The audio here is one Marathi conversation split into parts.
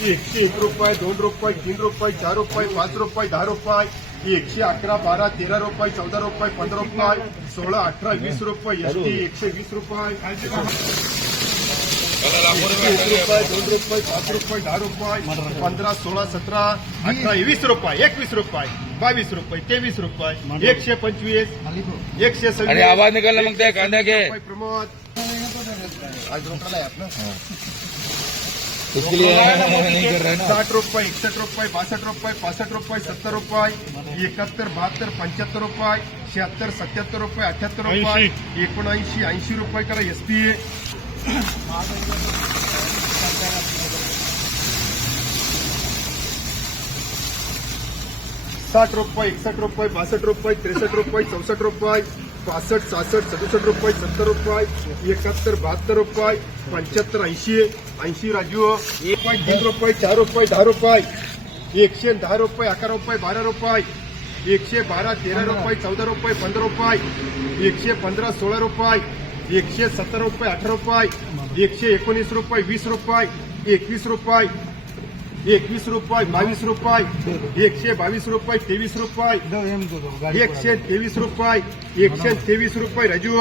101 रुपये, 2 रुपये, 3 रुपये, 4 रुपये, 5 रुपये, 10 रुपये, 111, 12, 13 रुपये, 14 रुपये, 15 रुपये, 16, 18, 20 रुपये, एसटी 120 रुपये, 1 रुपये, 2 रुपये, 5 रुपये, 10 रुपये, 15, 16, 17, 18, 20 रुपये, 21 रुपये, 22 रुपये, 23 रुपये, 125, 126, अरे आवाज निकालना मग त्या कांद्या घे प्रमोद आज रोकला आहे आपलं उसके लिए नहीं कर रहा है ना 60 रुपये, 61 रुपये, 62 रुपये, 65 रुपये, 70 रुपये, 71, 72, 75 रुपये, 76, 77 रुपये, 78 रुपये, 79, 80 रुपये करा एसपी 60 रुपये, 61 रुपये, 62 रुपये, 63 रुपये, 64 रुपये, 65, 66, 67 रुपये, 70 रुपये, 71, 72 रुपये, 75, 80, 80 राजू 1 रुपये, 4 रुपये, 10 रुपये, 110 रुपये, 11 रुपये, 12 रुपये, 112, 13 रुपये, 14 रुपये, 15 रुपये, 115, 16 रुपये, 117 रुपये, 18 रुपये, 119 रुपये, 20 रुपये, 21 रुपये, 21 रुपये, 22 रुपये, 122 रुपये, 23 रुपये, 123 रुपये, 123 रुपये राजू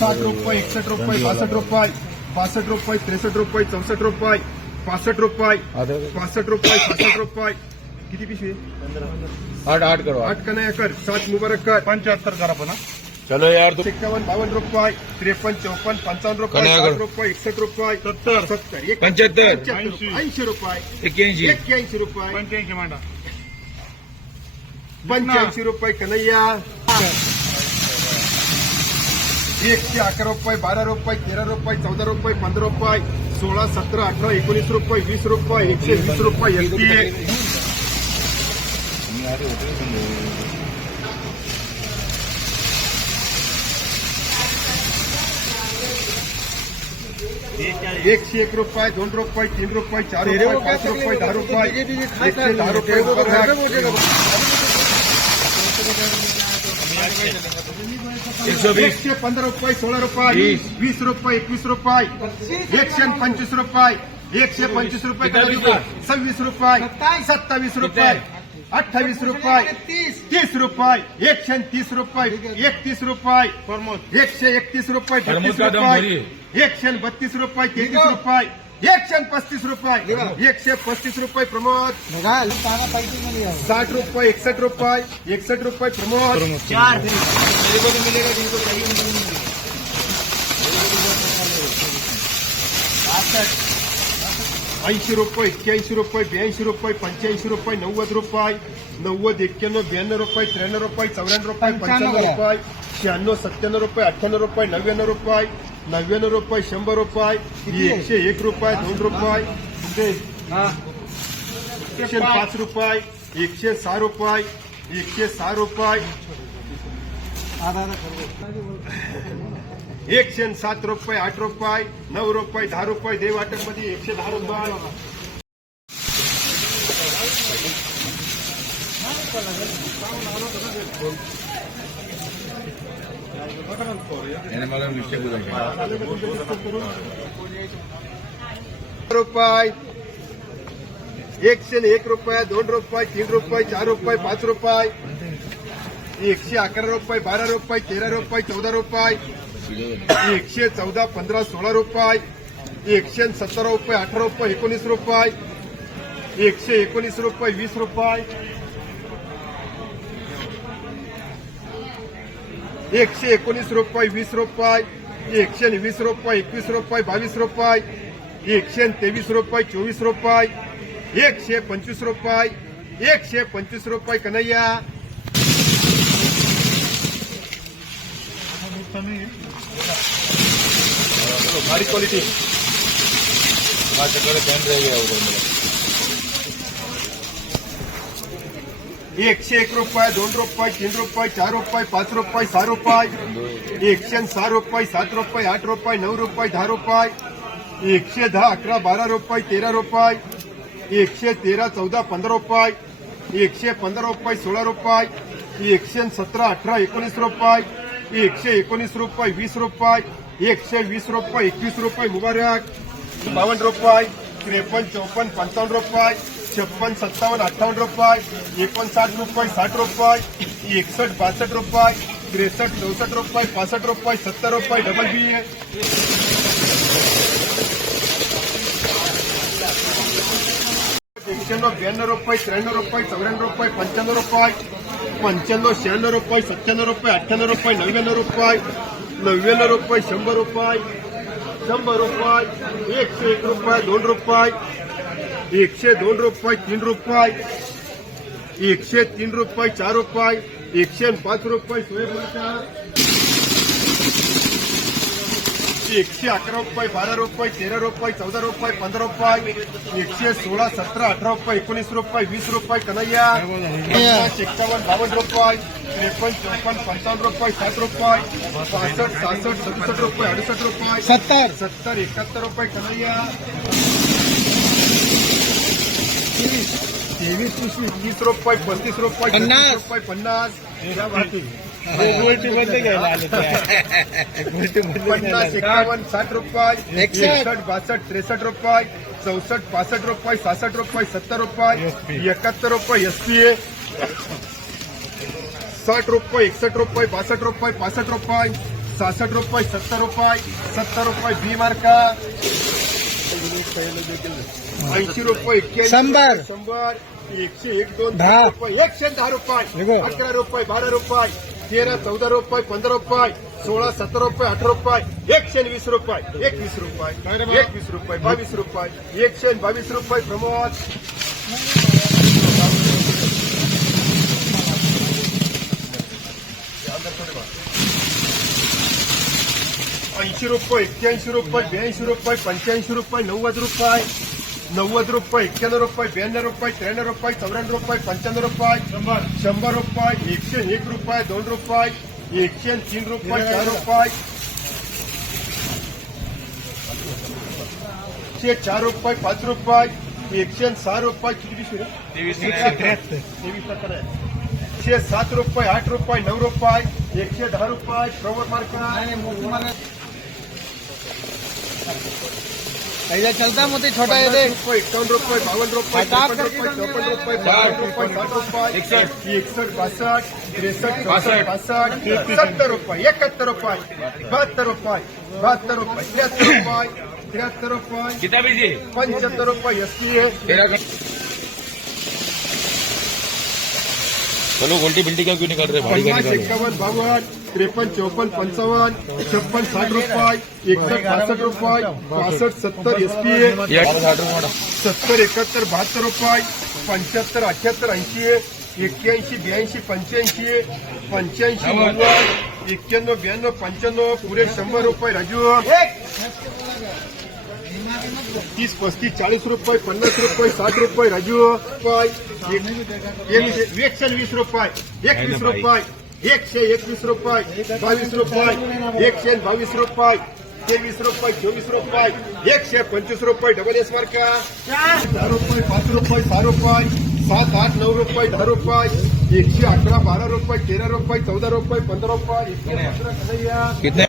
60 रुपये, 61 रुपये, 62 रुपये, 62 रुपये, 63 रुपये, 64 रुपये, 65 रुपये, 65 रुपये, 66 रुपये, किती पिशवी 8 करो 8 का नाही कर 7 मुबारक कर 75 करा पण चलो यार 51, 52 रुपये, 53, 54, 55 रुपये, कन्या 60 रुपये, 61 रुपये, 70, 70, 75, 80 रुपये, 81, 81 रुपये, 85 रुपये कन्हैया 111 रुपये, 12 रुपये, 13 रुपये, 14 रुपये, 15 रुपये, 16, 17, 18, 19 रुपये, 20 रुपये, 120 रुपये एसटी 101 रुपये, 2 रुपये, 3 रुपये, 4 रुपये, 5 रुपये, 10 रुपये, 110 रुपये, 115 रुपये, 16 रुपये, 20 रुपये, 21 रुपये, 125 रुपये, 125 रुपये, 26 रुपये, 27 रुपये, 28 रुपये, 30 रुपये, 130 रुपये, 31 रुपये, 131 रुपये, 32 रुपये, 132 रुपये, 33 रुपये, 135 रुपये, 135 रुपये प्रमोद 60 रुपये, 61 रुपये, 61 रुपये प्रमोद 80 रुपये, 81 रुपये, 82 रुपये, 85 रुपये, 90 रुपये, 90, 91, 92 रुपये, 93 रुपये, 94 रुपये, 95 रुपये, 96, 97 रुपये, 98 रुपये, 99 रुपये, 99 रुपये, 100 रुपये, 101 रुपये, 2 रुपये, 105 रुपये, 106 रुपये, 106 रुपये, 107 रुपये, 8 रुपये, 9 रुपये, 10 रुपये, देव वाटपमध्ये 110 रुपये रुपये 101 रुपये, 2 रुपये, 3 रुपये, 4 रुपये, 5 रुपये, 111 रुपये, 12 रुपये, 13 रुपये, 14 रुपये, 114, 15, 16 रुपये, 117 रुपये, 18 रुपये, 19 रुपये, 119 रुपये, 20 रुपये, 119 रुपये, 20 रुपये, 120 रुपये, 21 रुपये, 22 रुपये, 123 रुपये, 24 रुपये, 125 रुपये, 125 रुपये कन्हैया भारी क्वालिटी माझ्याकडे बँड रहेगा उधर मेरा 101 रुपये, 2 रुपये, 3 रुपये, 4 रुपये, 5 रुपये, 6 रुपये, 106 रुपये, 7 रुपये, 8 रुपये, 9 रुपये, 10 रुपये, 110, 11, 12 रुपये, 13 रुपये, 113, 14, 15 रुपये, 115 रुपये, 16 रुपये, 117, 18, 19 रुपये, ₹119, ₹20, ₹120, ₹21 मुबारक, ₹52, ₹53, ₹54, ₹55, ₹56, ₹57, ₹58, ₹59, ₹60, ₹61, ₹62, ₹63, ₹64, ₹65, ₹70, डबल बी, ₹91, ₹92, ₹93, ₹94, ₹95, ₹95, ₹96, ₹97, ₹98, ₹99, ₹99, ₹100, ₹100, ₹101, ₹2, ₹102, ₹3, ₹103, ₹4, ₹105, सोयाबीनचा ₹111, ₹12, ₹13, ₹14, ₹15, ₹116, ₹17, ₹18, ₹19, ₹20, कन्हैया 51, ₹52, ₹53, ₹54, ₹55, ₹60, ₹65, ₹66, ₹67, ₹68, ₹70, कन्हैया 23, ₹30, ₹35, ₹50, गोल्टी बंद घ्यायला आले ते. गोल्टी बंद 50, 51, ₹60, 61, 62, ₹63, 64, 65, ₹66, ₹70, ₹71, SPA 60, ₹61, 62, 65, ₹66, ₹70, बी मार्का 80, ₹81, 100, 101, 2, ₹110, ₹11, ₹12, ₹13, ₹14, ₹15, ₹16, ₹17, ₹18, ₹120, ₹21, ₹22, प्रमोद ₹80, ₹81, ₹82, ₹85, ₹90, ₹90, ₹91, ₹92, ₹93, ₹94, ₹95, ₹100, ₹101, ₹2, ₹103, ₹4, ₹4, ₹5, ₹106, किती विषय 23. 7, ₹8, ₹9, ₹110, प्रवर मार्का ऐसा चलता मोती छोटा ये देख. ₹51, ₹52, ₹53, ₹54, ₹55, ₹60, ₹61, ₹62, ₹63, ₹64, ₹65, ₹70, ₹71, ₹72, ₹73, कितना बीजी ₹75, SPA चलो गोल्टी बिल्टी क्यों निकाल रहे भाई का 50, निकाल 51, 52, 53, 54, 55, 56, ₹60, ₹61, ₹62, 65, ₹70, SPA 70, 71, ₹72, ₹75, 78, 80, 81, 82, 85, 85, 90, 91, 92, 95, पुरे ₹100, राजू 30, 35, 40, ₹50, ₹60, राजू ₹120, ₹21, ₹121, ₹22, ₹23, ₹24, डबल एस मार्का ₹10, ₹5, ₹6, ₹7, ₹8, ₹9, ₹10, ₹111, ₹12, ₹13, ₹14, ₹15, कन्हैया कितने